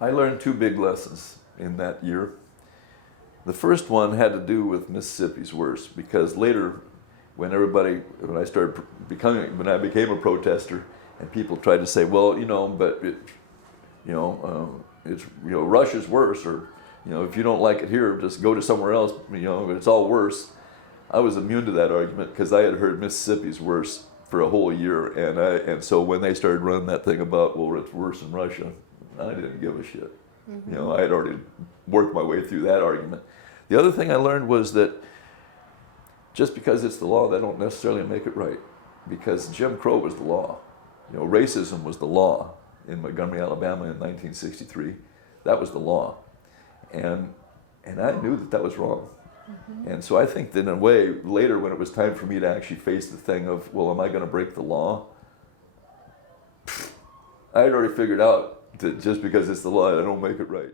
I learned two big lessons in that year. The first one had to do with Mississippi's worse, because later, when I became a protester, and people tried to say, well, but Russia's worse, or if you don't like it here, just go to somewhere else. It's all worse. I was immune to that argument because I had heard Mississippi's worse for a whole year, and so when they started running that thing about, well, it's worse in Russia, I didn't give a shit. Mm-hmm. I had already worked my way through that argument. The other thing I learned was that just because it's the law, that don't necessarily make it right, because Jim Crow was the law. Racism was the law in Montgomery, Alabama in 1963. That was the law, and I knew that was wrong. Mm-hmm. And so I think that in a way, later when it was time for me to actually face the thing of, well, am I going to break the law? I had already figured out that just because it's the law, I don't make it right.